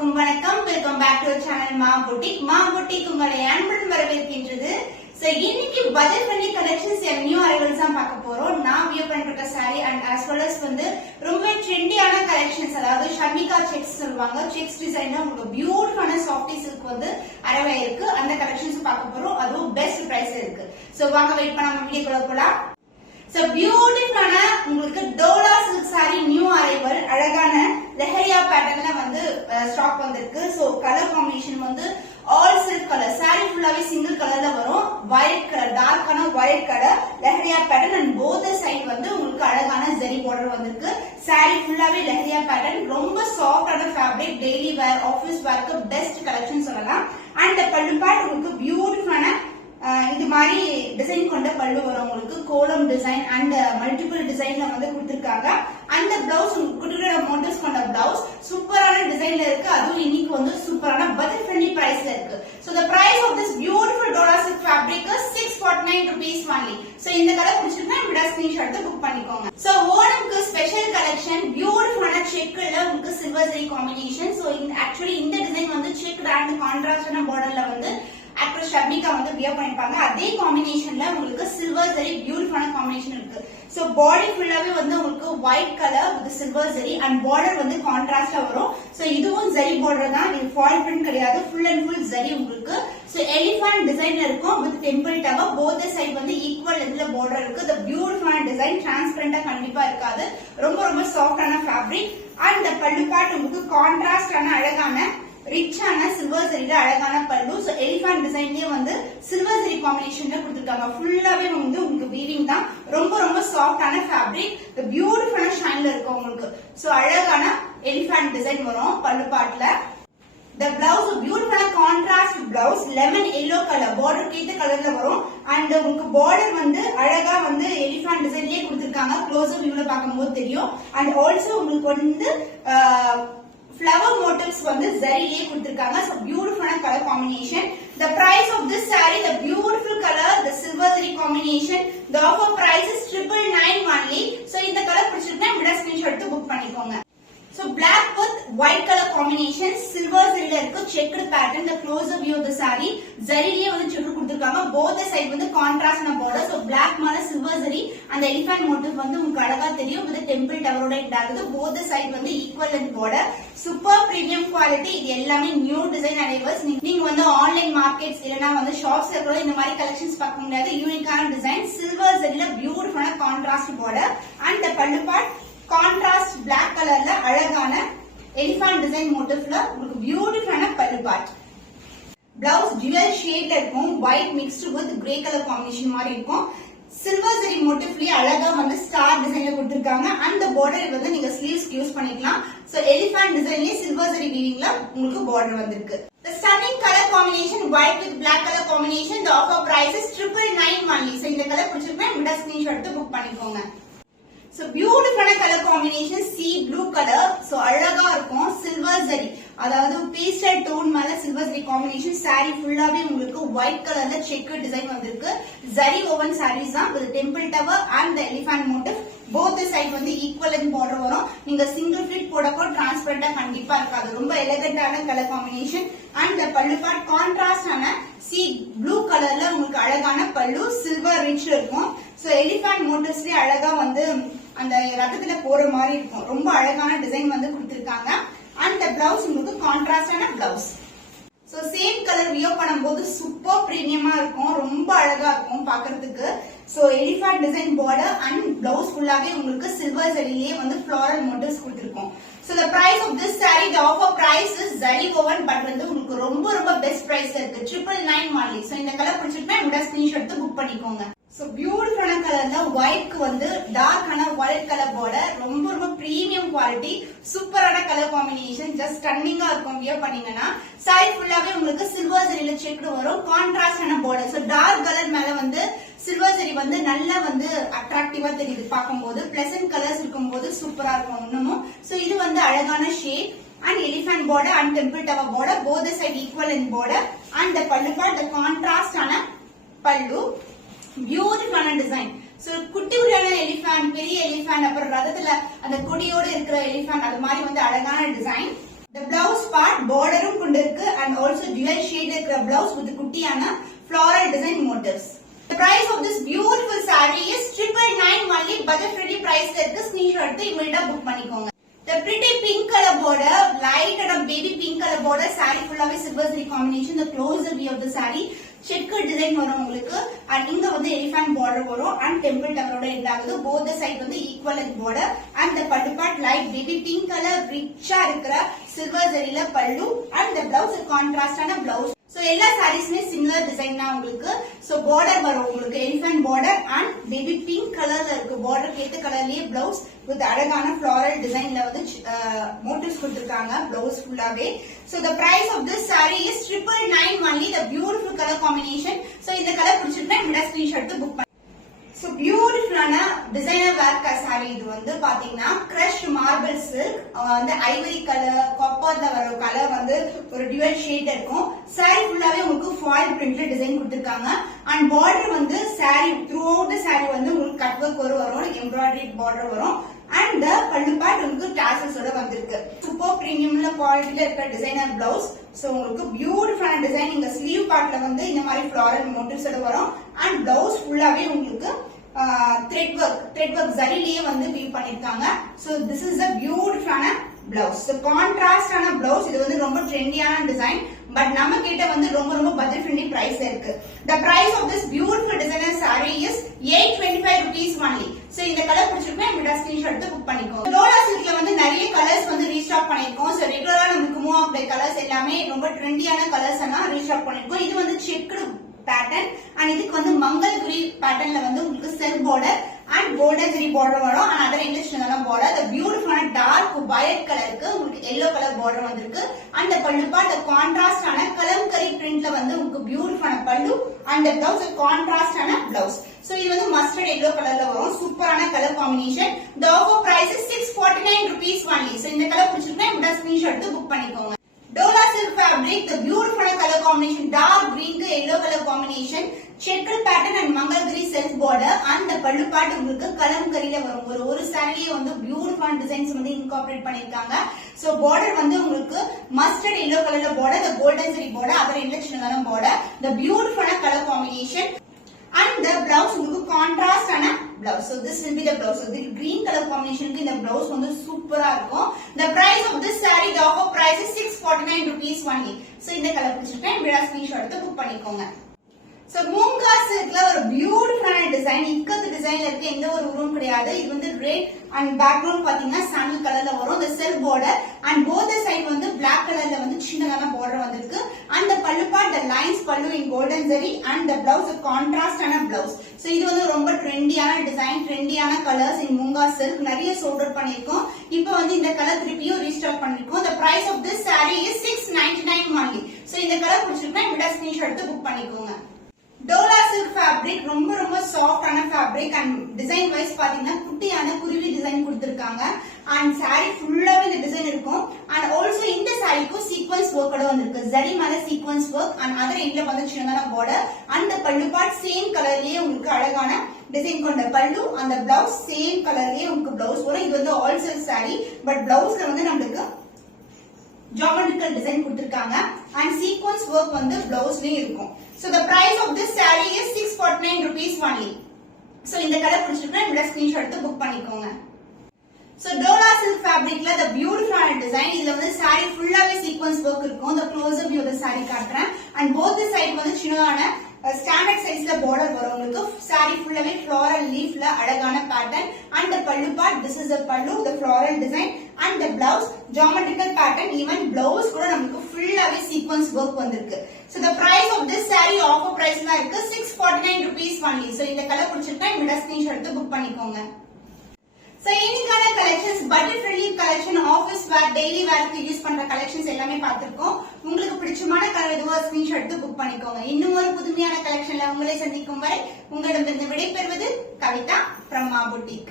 அனைவருக்கும் வணக்கம். Welcome back to channel மா புட்டிக். மா புட்டிக் உங்களை அன்புடன் வரவேற்கின்றது. சோ இன்னைக்கு budget friendly collections new arrivals தான் பார்க்க போறோம். நான் வியர் பண்ணிருக்க saree and as well as வந்து ரொம்ப ட்ரெண்டியான கலெக்ஷன்ஸ், அதாவது ஷர்மிகா செக்ஸ் சொல்லுவாங்க. செக்ஸ் டிசைன்ல உங்களுக்கு பியூட்டிஃபுல்லான சாஃப்டி சில்க் வந்து அரைவே இருக்கு. அந்த கலெக்ஷன்ஸ் பார்க்க போறோம். அதுவும் பெஸ்ட் பிரைஸ் இருக்கு. சோ வாங்க வெயிட் பண்ணாம வீடியோக்குள்ள போலாம். சோ பியூட்டிஃபுல்லான உங்களுக்கு Dola silk saree new arrival, அழகான லெஹரியா பேட்டர்ன்ல வந்து ஸ்டாக் வந்திருக்கு. சோ கலர் காம்பினேஷன் வந்து ஆல் சில்க் கலர், saree ஃபுல்லாவே சிங்கிள் கலர்ல வரும். வயலட் கலர், டார்க்கான violet colour leheriya pattern and both side வந்து உங்களுக்கு அழகான ஜரி பார்டர் வந்திருக்கு. saree ஃபுல்லாவே லெஹரியா பேட்டர்ன், ரொம்ப சாஃப்டான ஃபேப்ரிக், டெய்லி வேர், ஆபீஸ் வேர்க்கு பெஸ்ட் கலெக்ஷன் சொல்லலாம். அண்ட் பல்லு பார்ட் உங்களுக்கு பியூட்டிஃபுல்லான இது மாதிரி டிசைன் கொண்ட பல்லு வரும். உங்களுக்கு கோலம் டிசைன் அண்ட் மல்டிபிள் டிசைன்ல வந்து கொடுத்திருக்காங்க. அந்த பிளவுஸ் குட்டியோட மோட்டிவ்ஸ் கொண்ட பிளவுஸ் சூப்பரான டிசைன்ல இருக்கு. அதுவும் இன்னைக்கு வந்து சூப்பரான பட்ஜெட் ஃப்ரெண்ட்லி பிரைஸ்ல இருக்கு. So the price of this beautiful Dora silk fabric is 649 rupees only. So இந்த கலர் பிடிச்சிருந்தா இந்த ஸ்கிரீன்ஷாட் எடுத்து புக் பண்ணிக்கோங்க. So ஓணம்க்கு ஸ்பெஷல் கலெக்ஷன் பியூட்டிஃபுல்லான செக்ல உங்களுக்கு silver zari combination. So actually இந்த டிசைன் வந்து செக் அண்ட் கான்ட்ராஸ்டான பார்டர்ல வந்து ஆக்ட்ரஸ் ஷர்மிகா வந்து வியர் பண்ணிருப்பாங்க. அதே காம்பினேஷன்ல உங்களுக்கு சில்வர் ஜரி பியூட்டிஃபுல்லான காம்பினேஷன் இருக்கு. சோ பாடி ஃபுல்லாவே வந்து உங்களுக்கு white colour with silver zari and border வந்து கான்ட்ராஸ்டா வரும். சோ இதுவும் ஜரி பார்டர் தான், இது ஃபாயில் பிரிண்ட் கிடையாது, ஃபுல் அண்ட் ஃபுல் ஜரி உங்களுக்கு. சோ எலிஃபண்ட் டிசைன்ல இருக்கும் with temple tower. Both side வந்து ஈக்குவல் இதுல பார்டர் இருக்கு. இந்த பியூட்டிஃபுல்லான டிசைன் டிரான்ஸ்பரண்டா கண்டிப்பா இருக்காது, ரொம்ப ரொம்ப சாஃப்டான ஃபேப்ரிக். அண்ட் இந்த பல்லு பார்ட் உங்களுக்கு கான்ட்ராஸ்டான அழகான ரிச்சான சில்வர் ஜரியில அழகான பல்லு. சோ எலிஃபண்ட் டிசைன்லயே வந்து சில்வர் ஜரி காம்பினேஷன்ல கொடுத்திருக்காங்க. ஃபுல்லாவே வந்து உங்களுக்கு வீவிங் தான், ரொம்ப ரொம்ப சாஃப்டான ஃபேப்ரிக், பியூட்டிஃபுல்லான ஷைன்ல இருக்கும் உங்களுக்கு. சோ அழகான எலிஃபண்ட் டிசைன் வரும் பல்லு பார்ட்ல. The blouse beautiful contrast blouse, lemon yellow color border கேட்ட கலர்ல வரும். அண்ட் உங்களுக்கு பார்டர் வந்து அழகா வந்து எலிஃபண்ட் டிசைன்லயே கொடுத்திருக்காங்க. க்ளோஸ் அப் வியூல பாக்கும்போது தெரியும். அண்ட் ஆல்சோ உங்களுக்கு வந்து flower motifs வந்து ஜரியிலே கொடுத்திருக்காங்க. So beautiful color combination. The price of this saree, the beautiful color, the silver zari combination, the offer price is 999 only. So இந்த கலர் பிடிச்சிருந்தா இந்த ஸ்கிரீன்ஷாட் எடுத்து புக் பண்ணிக்கோங்க. So black with white color combination, silver zari இருக்கு, checked pattern. The closer view of the saree, ஜரியிலே வந்து check கொடுத்திருக்காங்க. both side வந்து contrast na border. So black மேல silver zari and elephant motif வந்து உங்களுக்கு அழகா தெரியும். with temple tower ஓட இட் ஆகுது. both side வந்து equal length border, super premium quality. இது எல்லாமே நியூ டிசைன் அரைவல்ஸ். நீங்க வந்து ஆன்லைன் மார்க்கெட்ஸ் இல்லனா வந்து ஷாப்ஸ்ல கூட இந்த மாதிரி கலெக்ஷன்ஸ் பார்க்க முடியாது. யூனிக்கான டிசைன், சில்வர் ஜரியில பியூட்டிஃபுல்லான கான்ட்ராஸ்ட் பார்டர் அண்ட் the பல்லு பார்ட் கான்ட்ராஸ்ட் பிளாக் கலர்ல அழகான எலிஃபண்ட் டிசைன் மோட்டிவ்ல உங்களுக்கு பியூட்டிஃபுல்லான பல்லு பார்ட். பிளவுஸ் டுவல் ஷேட்ல இருக்கும், white mixed with grey colour combination மாதிரி இருக்கும். சில்வர் ஜரி மோட்டிவ்லயே அழகா வந்து ஸ்டார் டிசைன்ல கொடுத்திருக்காங்க. அந்த பார்டர் வந்து நீங்க ஸ்லீவ்ஸ் யூஸ் பண்ணிக்கலாம். சோ எலிஃபண்ட் டிசைன்லயே சில்வர் ஜரி வீவிங்ல உங்களுக்கு பார்டர் வந்திருக்கு. The stunning color combination, white with black color combination. The offer price is 999 only. So இந்த கலர் பிடிச்சிருந்தா இந்த ஸ்கிரீன்ஷாட் எடுத்து புக் பண்ணிக்கோங்க. So beautiful color combination, sea blue color. So அழகா இருக்கும், சில்வர் ஜரி, அதாவது பேஸ்டல் டோன் மேல சில்வர் ஜரி காம்பினேஷன். saree ஃபுல்லாவே உங்களுக்கு ஒயிட் கலர்ல செக் டிசைன் வந்திருக்கு. ஜரி ஓவன் sarees தான் with temple tower and the elephant motif. both side வந்து ஈக்குவல் அண்ட் பார்டர் வரும். நீங்க சிங்கிள் ஃபிட் போடப்போ டிரான்ஸ்பரண்டா கண்டிப்பா இருக்காது, ரொம்ப எலிகண்டான கலர் காம்பினேஷன். அண்ட் பல்லு பார்ட் கான்ட்ராஸ்ட் ஆன சி ப்ளூ கலர்ல உங்களுக்கு அழகான பல்லு, சில்வர் ரிச் இருக்கும். சோ எலிஃபண்ட் மோட்டிவ்ஸ்லயே அழகா வந்து அந்த ரத்தத்துல போற மாதிரி இருக்கும். ரொம்ப அழகான டிசைன் வந்து கொடுத்திருக்காங்க. அண்ட் பிளவுஸ் உங்களுக்கு கான்ட்ராஸ்டான blouse. So same colour wear பண்ணும்போது சூப்பர் பிரீமியமா இருக்கும், ரொம்ப அழகா இருக்கும் பாக்குறதுக்கு. So elephant design border and blouse ஃபுல்லாவே உங்களுக்கு சில்வர் ஜரியிலேயே வந்து ஃப்ளாரல் மோட்டிவ்ஸ் கொடுத்திருக்கோம். So the price of this saree, the offer price is zari woven, but வந்து உங்களுக்கு ரொம்ப ரொம்ப பெஸ்ட் பிரைஸ்ல இருக்கு, 999 only. So இந்த கலர் பிடிச்சிருந்தா இந்த ஸ்கிரீன்ஷாட் எடுத்து புக் பண்ணிக்கோங்க. சோ பியூட்டிஃபுல்லான கலர்ல ஒயிட்க்கு வந்து டார்க்கான வயலட் கலர் பார்டர், ரொம்ப ரொம்ப பிரீமியம் குவாலிட்டி, சூப்பரான கலர் காம்பினேஷன், ஜஸ்ட் ஸ்டன்னிங்கா இருக்கும் வியர் பண்ணீங்கன்னா. saree ஃபுல்லாவே உங்களுக்கு சில்வர் ஜரியில செக்டு வரும், கான்ட்ராஸ்டான பார்டர். சோ டார்க் கலர் மேல வந்து சில்வர் ஜரி வந்து நல்லா வந்து அட்ராக்டிவா தெரியுது பார்க்கும்போது. பிளசன்ட் கலர்ஸ் இருக்கும்போது சூப்பரா இருக்கும் இன்னமும். சோ இது வந்து அழகான shade and elephant border and temple tower border, both side equal in border. And the பல்லு பார்ட் கான்ட்ராஸ்டான பல்லு, பியூட்டிஃபுல்லான டிசைன். சோ குட்டி குட்டியான எலிஃபண்ட், பெரிய எலிஃபண்ட், அப்புறம் ரதத்துல அந்த கொடியோட இருக்கிற எலிஃபண்ட், அது மாதிரி வந்து அழகான design. The blouse part borderum கொண்டிருக்கு and also dual shade இருக்கிற blouse with குட்டியான floral design motifs. The price of this beautiful saree is 999 only. Budget friendly price இருக்கு. Screenshot எடுத்து immediate book பண்ணிக்கோங்க. The pretty pink color border, light and baby pink color border, saree full-ஆவே silver zari combination. The closer view of the saree, checker design வரும் உங்களுக்கு. And இங்க வந்து elephant border வரும் and temple tower end ஆகுது. Both the side வந்து equal length border and the pallu part light baby pink color rich-ஆ இருக்கிற silver zariல pallu and the blouse contrast ஆன blouse. So எல்லா sareesமே similar design தான் உங்களுக்கு. So border வரும் உங்களுக்கு elephant border and baby pink colorல இருக்கு border கேத்த கலர்லயே blouse with அழகான floral designல வந்து motifs கொடுத்திருக்காங்க blouse ஃபுல்லாவே. So the price of this saree is 999 only. The beautiful color combination. So இந்த கலர் பிடிச்சிருந்தா இந்த ஸ்கிரீன்ஷாட் எடுத்து book So beautiful designer work saree இது வந்து பாத்தீங்கன்னா crushed marble silk அந்த ivory color copperல வர color வந்து ஒரு dual shade இருக்கும் saree ஃபுல்லாவே உங்களுக்கு foil printல டிசைன் கொடுத்திருக்காங்க and border வந்து saree throughout the saree வந்து உங்களுக்கு cut work வரும் embroidery border வரும் and the pallu part உங்களுக்கு tassels ஓட வந்திருக்கு super premiumல குவாலிட்டில இருக்கிற டிசைனர் blouse so உங்களுக்கு beautiful டிசைன் இந்த sleeve partல வந்து இந்த மாதிரி floral motifs ஓட வரும் and blouse ஃபுல்லாவே உங்களுக்கு thread work zariலயே வந்து weave பண்ணிருக்காங்க so this is a beautiful blouse so contrast ஆன blouse இது வந்து ரொம்ப ட்ரெண்டியான டிசைன் பட் நம்ம கிட்ட வந்து ரொம்ப budget friendly price இருக்கு the price of this beautiful designer saree is 825 rupees only so இந்த கலர் பிடிச்சிருக்கா இந்த ஸ்கிரீன்ஷாட் எடுத்து புக் பண்ணிக்கோங்க டோலா சில்க்ல வந்து நிறைய கலர்ஸ் வந்து ரீஸ்டாக் பண்ணிருக்கோம் so ரெகுலரா நமக்கு மூவ் ஆஃப் தி கலர்ஸ் எல்லாமே ரொம்ப ட்ரெண்டியான கலர்ஸ் எல்லாம் ரீஸ்டாக் பண்ணிருக்கோம் இது வந்து செக்டு pattern and இதுக்கு வந்து மங்கல்கிரி பேட்டர்ன்ல வந்து உங்களுக்கு self border and golden zari border வரும் and other English எல்லாம் border the beautiful dark violet கலருக்கு உங்களுக்கு yellow color border வந்திருக்கு and the pallu part the contrast ஆன கலம்கரி printல வந்து உங்களுக்கு beautiful pallu and the blouse contrast ஆன blouse so இது வந்து mustard yellow கலர்ல வரும் சூப்பரான colour combination the offer price is 649 rupees only so இந்த கலர் பிடிச்சிருந்தா இந்த ஸ்கிரீன்ஷாட் எடுத்து புக் பண்ணிக்கோங்க Dola silk fabric, the beautiful color combination, dark green to yellow color combination, checkered pattern and mangalgiri self border and the pallu part உங்களுக்கு கலம்கரியில வரும் ஒரு சாரியே வந்து beautiful designs வந்து incorporate பண்ணிருக்காங்க so border வந்து உங்களுக்கு mustard yellow colorல border the golden zari border other எல்லாம் border the beautiful color combination and the blouse உங்களுக்கு contrast ஆன blouse so this will be the blouse so the green color combination க்கு இந்த blouse வந்து சூப்பரா இருக்கும் the price of this saree the offer price is 649 rupees only so இந்த colour பிடிச்சிருக்கேன் இந்த screenshot எடுத்து புக் பண்ணிக்கோங்க So மூங்கா சில்க்ல ஒரு பியூட்டிஃபுல்லான டிசைன் இக்கத்து டிசைன்ல இருக்கு எந்த ஒரு உருவம் கிடையாது இது வந்து ரெட் அண்ட் பேக்ரவுண்ட் பாத்தீங்கன்னா சாண்டல் கலர்ல வரும் the self border and both the side வந்து black கலர்ல வந்து சின்னதான border வந்திருக்கு and the pallu part the lines pallu in golden zari and the blouse a contrast ஆன blouse so இது வந்து ரொம்ப ட்ரெண்டியான டிசைன் ட்ரெண்டியான கலர்ஸ் in மூங்கா சில்க் நிறைய சோல்ட் அவுட் பண்ணிருக்கோம் இப்போ வந்து இந்த கலர் திருப்பியும் ரீஸ்டாக் பண்ணிருக்கோம் the price of this saree is 699 only so இந்த கலர் பிடிச்சிருந்தா இந்த ஸ்கிரீன்ஷாட் எடுத்து புக் பண்ணிக்கோங்க Dola silk fabric ரொம்ப soft ஆன fabric and design wise பாத்தீங்கன்னா குட்டியான குருவி டிசைன் கொடுத்திருக்காங்க and saree ஃபுல்லாவே இந்த டிசைன் இருக்கும் and also இந்த சாரிக்கு sequence work ஓட வந்திருக்கு zari மேல sequence work and other endல வந்து சின்னதான border and the pallu part same கலர்லயே உங்களுக்கு அழகான டிசைன் கொண்ட pallu and the blouse same கலர்லயே உங்களுக்கு blouse வரும் இது வந்து all silk saree but blouseல வந்து நமக்கு geometrical design கொடுத்திருக்காங்க and sequence work வந்து blouseலயே இருக்கும் so the price of this saree is 649 rupees only so இந்த கலர் பிடிச்சிருந்தா இந்த ஸ்கிரீன்ஷாட் எடுத்து புக் பண்ணிக்கோங்க so Dola silk fabricல the beautiful design இதுல வந்து saree ஃபுல்லாவே sequence work இருக்கும் the close up view of the saree காட்டுறேன் and both the side வந்து சின்னதான ஸ்டாண்டர்ட் சைஸ்ல border வரும் உங்களுக்கு saree ஃபுல்லாவே floral leafல அழகான pattern and the pallu part this is the pallu the floral design and the blouse geometrical pattern even blouse கூட நமக்கு ஃபுல்லாவே sequence work வந்திருக்கு so the price of this saree offer price ல இருக்கு 649 rupees only so இந்த கலர் பிடிச்சிருந்தா இந்த ஸ்கிரீன்ஷாட் எடுத்து புக் பண்ணிக்கோங்க So இன்னைக்கான collections budget friendly collection office wear daily வேர்க்கு யூஸ் பண்ற கலெக்ஷன்ஸ் எல்லாமே பார்த்திருக்கோம் உங்களுக்கு பிடிச்சமான கலர் எதுவோ ஸ்கிரீன்ஷாட் எடுத்து புக் பண்ணிக்கோங்க இன்னும் ஒரு புதுமையான கலெக்ஷன்ல உங்களை சந்திக்கும் வரை உங்களிடமிருந்து விடைபெறுவது கவிதா from Ma Boutique